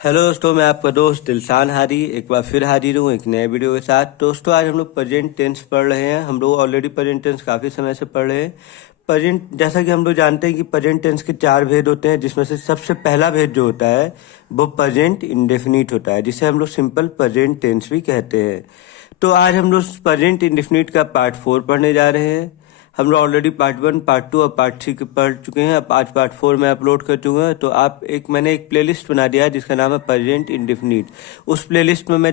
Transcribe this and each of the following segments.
Hello दोस्तों, मैं आपका दोस्त दिलसान हारी एक बार फिर हाजिर हूँ एक नए वीडियो के साथ। दोस्तों, आज हम लोग प्रेजेंट टेंस पढ़ रहे हैं। हम लोग ऑलरेडी प्रेजेंट टेंस काफ़ी समय से पढ़ रहे हैं। प्रेजेंट, जैसा कि हम लोग जानते हैं कि प्रेजेंट टेंस के 4 भेद होते हैं, जिसमें से सबसे पहला भेद जो होता है वो प्रेजेंट इंडेफिनिट होता है, जिसे हम लोग सिंपल प्रेजेंट टेंस भी कहते हैं। तो आज हम लोग प्रेजेंट इंडेफिनिट का पार्ट 4 पढ़ने जा रहे हैं। हम लोग ऑलरेडी पार्ट 1, पार्ट 2 और पार्ट 3 पढ़ चुके हैं। अब आज पार्ट 4 में अपलोड कर चुका। तो मैंने एक प्लेलिस्ट बना दिया है जिसका नाम है प्रेजेंट इंडेफिनिट। उस प्लेलिस्ट में मैं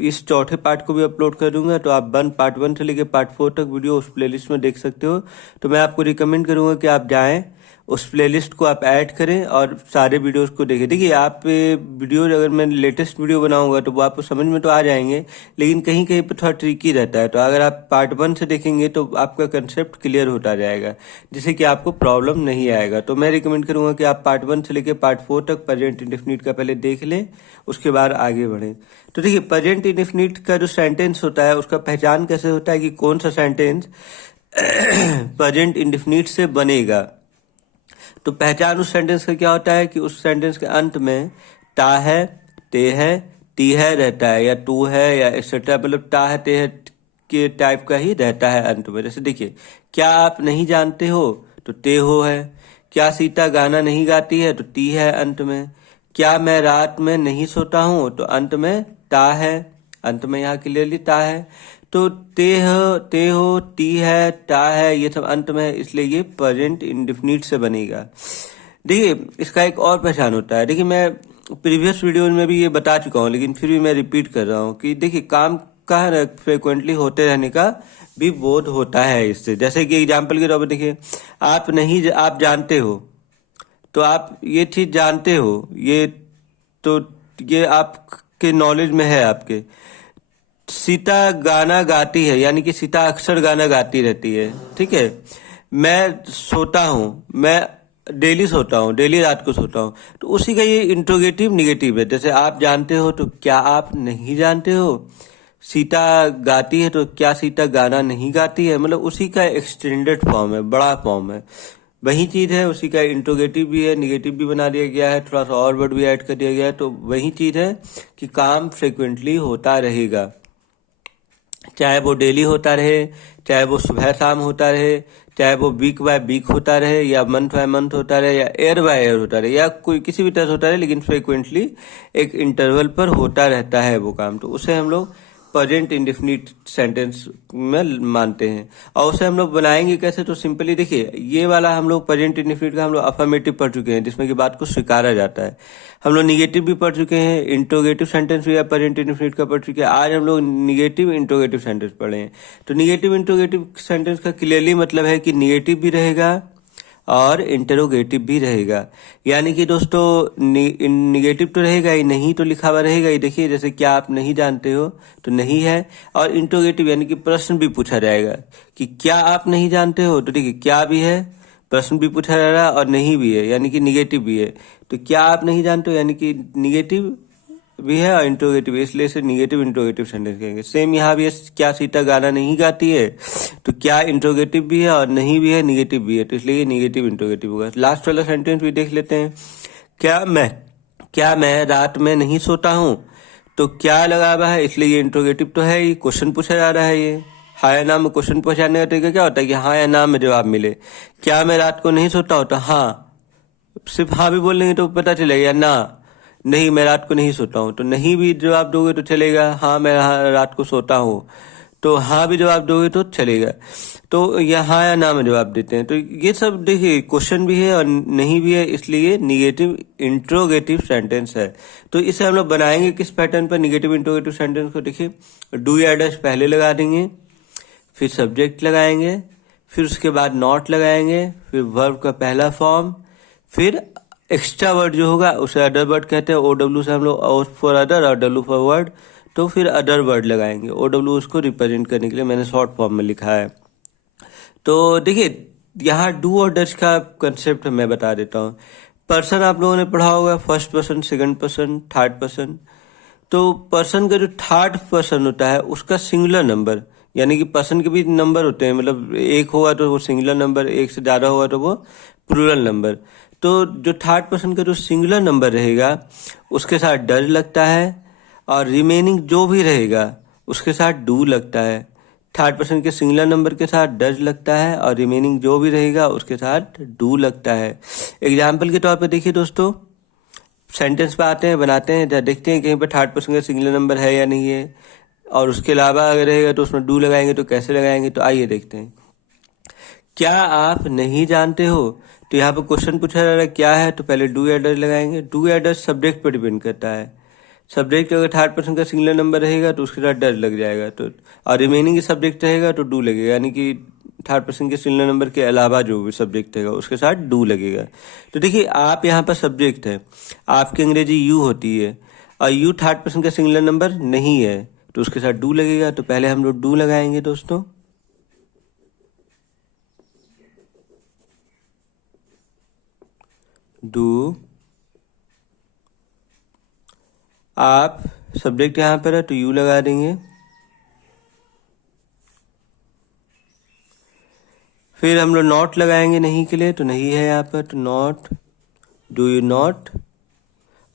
इस चौथे पार्ट को भी अपलोड कर दूंगा। तो आप पार्ट 1 से लेकर पार्ट 4 तक वीडियो उस प्लेलिस्ट में देख सकते हो। तो मैं आपको रिकमेंड करूंगा कि आप जाएं, उस प्लेलिस्ट को आप ऐड करें और सारे वीडियोस को देखें। देखिए, आप वीडियो अगर मैं लेटेस्ट वीडियो बनाऊंगा तो वो आपको समझ में तो आ जाएंगे, लेकिन कहीं कहीं पर थोड़ा ट्रिकी रहता है। तो अगर आप पार्ट 1 से देखेंगे तो आपका कंसेप्ट क्लियर होता जाएगा, जिससे कि आपको प्रॉब्लम नहीं आएगा। तो मैं रिकमेंड करूंगा कि आप पार्ट 1 से लेकर पार्ट 4 तक प्रेजेंट इंडेफिनिट का पहले देख लें, उसके बाद आगे बढ़ें। तो देखिए, प्रेजेंट इंडेफिनिट का जो सेंटेंस होता है उसका पहचान कैसे होता है कि कौन सा सेंटेंस प्रेजेंट इंडेफिनिट से बनेगा। तो पहचान उस सेंटेंस का क्या होता है कि उस सेंटेंस के अंत में ता है, ते है, टी है रहता है, या टू है, या एक्सेट्रा, मतलब ता है, ते है के टाइप का ही रहता है अंत में। जैसे देखिए, क्या आप नहीं जानते हो तो ते हो है। क्या सीता गाना नहीं गाती है तो टी है अंत में। क्या मैं रात में नहीं सोता हूँ तो अंत में ता है, अंत में यहाँ क्लियरली ता है। तो ते हो, टी है, टा है, ये सब अंत में है, इसलिए ये प्रेजेंट इंडेफिनिट से बनेगा। देखिए, इसका एक और पहचान होता है। देखिए, मैं प्रीवियस वीडियो में भी ये बता चुका हूँ, लेकिन फिर भी मैं रिपीट कर रहा हूँ कि देखिए, काम का फ्रिक्वेंटली होते रहने का भी बोध होता है इससे। जैसे कि एग्जाम्पल के तौर पर देखिए, आप जानते हो, तो आप ये चीज जानते हो, तो ये आपके नॉलेज में है आपके। सीता गाना गाती है, यानी कि सीता अक्सर गाना गाती रहती है, ठीक है। मैं सोता हूँ, मैं डेली सोता हूँ, डेली रात को सोता हूँ, तो उसी का ये इंट्रोगेटिव निगेटिव है। जैसे आप जानते हो तो क्या आप नहीं जानते हो। सीता गाती है तो क्या सीता गाना नहीं गाती है, मतलब उसी का एक्सटेंडेड फॉर्म है, बड़ा फॉर्म है। वही चीज है, उसी का इंट्रोगेटिव भी है, निगेटिव भी बना दिया गया है, थोड़ा सा और वर्ड भी ऐड कर दिया गया है। तो वही चीज है कि काम फ्रिक्वेंटली होता रहेगा, चाहे वो डेली होता रहे, चाहे वो सुबह शाम होता रहे, चाहे वो वीक बाय वीक होता रहे, या मंथ बाय मंथ होता रहे, या ईयर बाय ईयर होता रहे, या कोई किसी भी तरह से होता रहे, लेकिन फ्रिक्वेंटली एक इंटरवल पर होता रहता है वो काम। तो उसे हम लोग प्रेजेंट इंडेफिनिट सेंटेंस में मानते हैं। और उसे हम लोग बनाएंगे कैसे, तो सिंपली देखिए, ये वाला हम लोग प्रेजेंट इंडेफिनिट का हम लोग अफर्मेटिव पढ़ चुके हैं, जिसमें कि बात को स्वीकारा जाता है। हम लोग निगेटिव भी पढ़ चुके हैं, इंट्रोगेटिव सेंटेंस भी प्रेजेंट इंडेफिनिट का पढ़ चुके हैं। आज हम लोग निगेटिव इंट्रोगेटिव सेंटेंस पढ़े हैं। तो निगेटिव इंट्रोगेटिव सेंटेंस का क्लियरली मतलब है कि निगेटिव भी रहेगा और इंटरोगेटिव भी रहेगा। यानी कि दोस्तों, निगेटिव तो रहेगा ही, नहीं तो लिखा हुआ रहेगा ही। देखिए, जैसे क्या आप नहीं जानते हो तो नहीं है, और इंटरोगेटिव यानी कि प्रश्न भी पूछा जाएगा कि क्या आप नहीं जानते हो, तो देखिए क्या भी है, प्रश्न भी पूछा जा रहा है, और नहीं भी है यानी कि निगेटिव भी है। तो क्या आप नहीं जानते हो यानी कि निगेटिव भी है और इंट्रोगेटिव, इसलिए इसे निगेटिव इंट्रोगेटिव सेंटेंस कहेंगे। सेम यहाँ भी है, क्या सीता गाना नहीं गाती है, तो क्या इंट्रोगेटिव भी है और नहीं भी है, निगेटिव भी है, तो इसलिए ये निगेटिव इंट्रोगेटिव होगा। लास्ट वाला सेंटेंस भी देख लेते हैं। क्या मैं रात में नहीं सोता हूँ, तो क्या लगा हुआ है, इसलिए ये इंट्रोगेटिव तो है ही, क्वेश्चन पूछा जा रहा है। ये हाँ या ना में क्वेश्चन पूछाने का तरीका क्या होता है कि हाँ या ना में जवाब मिले। क्या मैं रात को नहीं सोता हूँ, तो हाँ, सिर्फ हाँ भी बोल लेंगे तो पता चलेगा, ना नहीं मैं रात को नहीं सोता हूँ, तो नहीं भी जवाब दोगे तो चलेगा, हाँ मैं रात को सोता हूँ तो हाँ भी जवाब दोगे तो चलेगा। तो यह हाँ या ना में जवाब देते हैं। तो ये सब देखिए, क्वेश्चन भी है और नहीं भी है, इसलिए निगेटिव इंट्रोगेटिव सेंटेंस है। तो इसे हम लोग बनाएंगे किस पैटर्न पर, निगेटिव इंट्रोगेटिव सेंटेंस को। देखिए, डू या डैश पहले लगा देंगे, फिर सब्जेक्ट लगाएंगे, फिर उसके बाद नॉट लगाएंगे, फिर वर्ब का पहला फॉर्म, फिर एक्स्ट्रा वर्ड जो होगा उसे अदर वर्ड कहते हैं। OW से हम लोग ओ फॉर अदर और W फॉर वर्ड, तो फिर अदर वर्ड लगाएंगे। OW उसको रिप्रेजेंट करने के लिए मैंने शॉर्ट फॉर्म में लिखा है। तो देखिए, यहाँ डू और डच का कंसेप्ट मैं बता देता हूँ। पर्सन आप लोगों ने पढ़ा होगा, first person, second person, third person. तो पर्सन का जो थर्ड पर्सन होता है उसका सिंगुलर नंबर, यानी कि पर्सन के भी नंबर होते हैं, मतलब एक होगा तो वो सिंगुलर नंबर, एक से ज्यादा होगा तो वो प्लूरल नंबर। तो जो थर्ड पर्सन का जो सिंगुलर नंबर रहेगा उसके साथ डज लगता है, और रिमेनिंग जो भी रहेगा उसके साथ डू लगता है। थर्ड पर्सन के सिंगुलर नंबर के साथ डज लगता है और रिमेनिंग जो भी रहेगा उसके साथ डू लगता है। एग्जाम्पल के तौर पे देखिए दोस्तों, सेंटेंस पे आते हैं, बनाते हैं, देखते हैं कहीं पर थर्ड पर्सन का सिंगुलर नंबर है या नहीं है, और उसके अलावा अगर रहेगा तो उसमें डू लगाएंगे तो कैसे लगाएंगे। तो आइए देखते हैं। क्या आप नहीं जानते हो? तो यहाँ पर क्वेश्चन पूछा जा रहा है क्या है, तो पहले डू या डज लगाएंगे। डू या डज सब्जेक्ट पर डिपेंड करता है। सब्जेक्ट अगर थर्ड पर्सन का सिंगुलर नंबर रहेगा तो उसके साथ डज लग जाएगा, तो और रिमेनिंग सब्जेक्ट रहेगा तो डू लगेगा, यानी कि थर्ड पर्सन के सिंगुलर नंबर के अलावा जो भी सब्जेक्ट रहेगा उसके साथ डू लगेगा। तो देखिए, आप यहाँ पर सब्जेक्ट है, आपकी अंग्रेजी यू होती है, और यू थर्ड पर्सन का सिंगुलर नंबर नहीं है तो उसके साथ डू लगेगा। तो पहले हम लोग डू लगाएंगे दोस्तों। डू, आप सब्जेक्ट यहाँ पर है तो यू लगा देंगे। फिर हम लोग नॉट लगाएंगे नहीं के लिए, तो नहीं है यहाँ पर, तो नॉट, डू यू नॉट,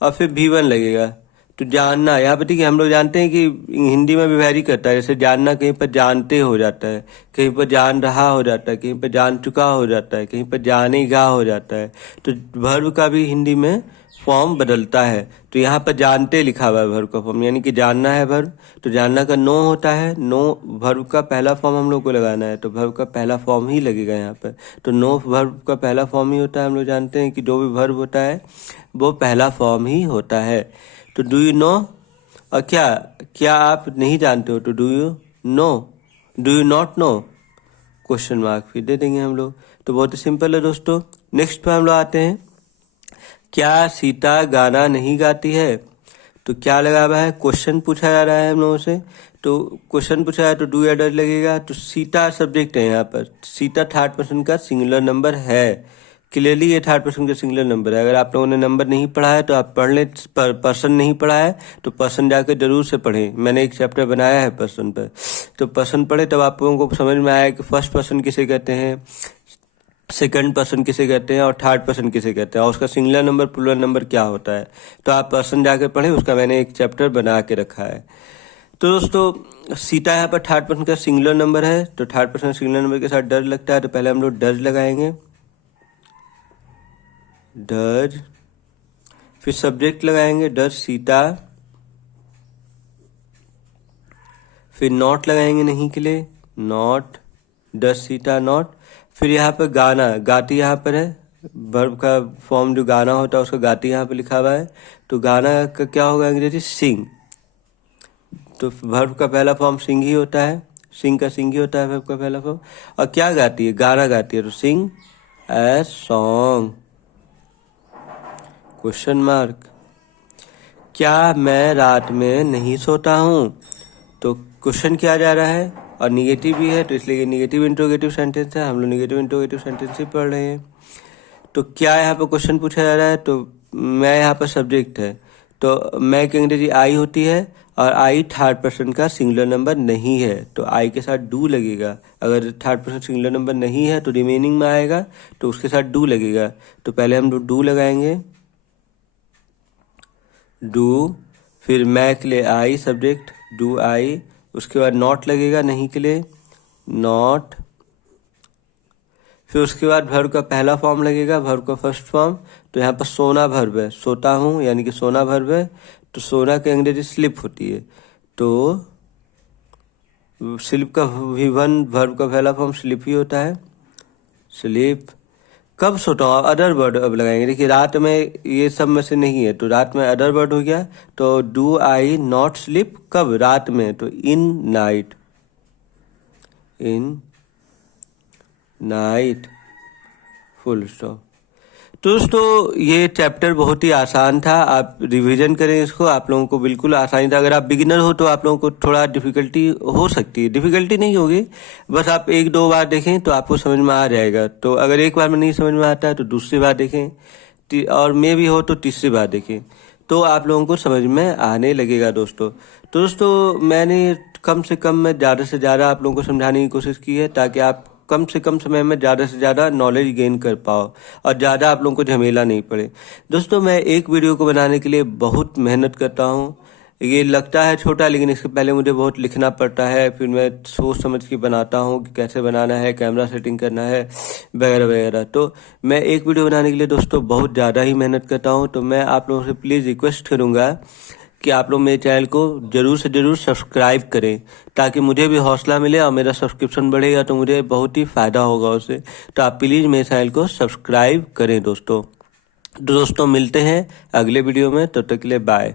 और फिर V1 लगेगा। तो जानना, यहाँ पर देखिए हम लोग जानते हैं कि हिंदी में भी वैरी करता है, जैसे जानना कहीं पर जानते हो जाता है, कहीं पर जान रहा हो जाता है, कहीं पर जान चुका हो जाता है, कहीं पर जानेगा हो जाता है। तो वर्ब का भी हिंदी में फॉर्म बदलता है। तो यहाँ पर जानते लिखा हुआ है वर्ब का फॉर्म, यानी कि जानना है वर्ब, तो जानना का नो होता है, नो वर्ब का पहला फॉर्म हम लोग को लगाना है, तो वर्ब का पहला फॉर्म ही लगेगा यहाँ पर। तो नो वर्ब का पहला फॉर्म ही होता है। हम लोग जानते हैं कि जो भी वर्ब होता है वो पहला फॉर्म ही होता है। तो डू यू नो, और क्या क्या आप नहीं जानते हो, तो do you know, do you not know, question mark फिर दे देंगे हम लोग। तो बहुत ही सिंपल है दोस्तों। नेक्स्ट पे हम लोग आते हैं, क्या सीता गाना नहीं गाती है? तो क्या लगा हुआ है, क्वेश्चन पूछा जा रहा है हम लोगों से, तो क्वेश्चन पूछा है तो डू या डज लगेगा। तो सीता सब्जेक्ट है यहाँ पर, सीता थर्ड पर्सन का सिंगुलर नंबर है, क्लियरली ये थर्ड पर्सन का सिंगुलर नंबर है। अगर आप लोगों ने नंबर नहीं पढ़ा है तो आप पढ़ लें, पर्सन नहीं पढ़ा है तो पर्सन जाकर जरूर से पढ़ें, मैंने एक चैप्टर बनाया है पर्सन पर, तो पर्सन पढ़े तब आप लोगों को समझ में आया कि फर्स्ट पर्सन किसे कहते हैं, सेकंड पर्सन किसे कहते हैं, और थर्ड पर्सन किसे कहते हैं, और उसका सिंगुलर नंबर प्लूरल नंबर क्या होता है। तो आप पर्सन जाकर पढ़ें, उसका मैंने एक चैप्टर बना के रखा है। तो दोस्तों, सीता यहाँ पर थर्ड पर्सन का सिंगुलर नंबर है, तो थर्ड पर्सन सिंगुलर नंबर के साथ डज लगता है, तो पहले हम लोग डज लगाएंगे, डज, फिर सब्जेक्ट लगाएंगे डज सीता, फिर नॉट लगाएंगे नहीं के लिए, नॉट, डज सीता नॉट, फिर यहाँ पर गाना, गाती यहाँ पर है, वर्ब का फॉर्म जो गाना होता है उसका गाती यहाँ पर लिखा हुआ है, तो गाना का क्या होगा अंग्रेजी, सिंग, तो वर्ब का पहला फॉर्म सिंग ही होता है, सिंग का सिंग ही होता है वर्ब का पहला फॉर्म। और क्या गाती है, गाना गाती है, तो सिंग ए सॉन्ग, क्वेश्चन मार्क। क्या मैं रात में नहीं सोता हूँ? तो क्वेश्चन किया जा रहा है और निगेटिव भी है, तो इसलिए ये निगेटिव इंट्रोगेटिव सेंटेंस है, हम लोग निगेटिव इंट्रोगेटिव सेंटेंस ही पढ़ रहे हैं। तो क्या यहाँ पर क्वेश्चन पूछा जा रहा है, तो मैं यहाँ पर सब्जेक्ट है, तो मैं की अंग्रेजी आई होती है, और आई थर्ड पर्सन का सिंगुलर नंबर नहीं है, तो आई के साथ डू लगेगा। अगर थर्ड पर्सन सिंगुलर नंबर नहीं है तो रिमेनिंग में आएगा, तो उसके साथ डू लगेगा। तो पहले हम डू लगाएंगे, डू, फिर मैं के लिए आई सब्जेक्ट, डू आई, उसके बाद नॉट लगेगा नहीं के लिए, नॉट, फिर उसके बाद वर्ब का पहला फॉर्म लगेगा, वर्ब का फर्स्ट फॉर्म, तो यहाँ पर सोना वर्ब है, सोता हूँ यानी कि सोना वर्ब है, तो सोना की अंग्रेजी स्लिप होती है, तो स्लिप का V1 वर्ब का पहला फॉर्म स्लिप ही होता है, स्लिप। कब सोता हूँ, अदर वर्ड अब लगाएंगे, देखिए रात में ये सब में से नहीं है, तो रात में अदर वर्ड हो गया, तो डू आई नॉट स्लिप, कब, रात में, तो in night, in night, full stop. तो दोस्तों, ये चैप्टर बहुत ही आसान था, आप रिवीजन करें इसको, आप लोगों को बिल्कुल आसानी था। अगर आप बिगिनर हो तो आप लोगों को थोड़ा डिफिकल्टी हो सकती है, डिफिकल्टी नहीं होगी, बस आप एक दो बार देखें तो आपको समझ में आ जाएगा। तो अगर एक बार में नहीं समझ में आता है तो दूसरी बार देखें, और मे भी हो तो तीसरी बार देखें, तो आप लोगों को समझ में आने लगेगा दोस्तों। तो दोस्तों, मैंने कम से कम में ज़्यादा से ज़्यादा आप लोगों को समझाने की कोशिश की है, ताकि आप कम से कम समय में ज़्यादा से ज़्यादा नॉलेज गेन कर पाओ और ज़्यादा आप लोगों को झमेला नहीं पड़े। दोस्तों, मैं एक वीडियो को बनाने के लिए बहुत मेहनत करता हूँ। ये लगता है छोटा, लेकिन इससे पहले मुझे बहुत लिखना पड़ता है, फिर मैं सोच समझ के बनाता हूँ कि कैसे बनाना है, कैमरा सेटिंग करना है वगैरह वगैरह। तो मैं एक वीडियो बनाने के लिए दोस्तों बहुत ज़्यादा ही मेहनत करता हूँ। तो मैं आप लोगों से प्लीज़ रिक्वेस्ट करूँगा कि आप लोग मेरे चैनल को ज़रूर से ज़रूर सब्सक्राइब करें, ताकि मुझे भी हौसला मिले और मेरा सब्सक्रिप्शन बढ़ेगा तो मुझे बहुत ही फ़ायदा होगा उससे। तो आप प्लीज़ मेरे चैनल को सब्सक्राइब करें दोस्तों। तो दोस्तों, मिलते हैं अगले वीडियो में, तब तक के लिए बाय।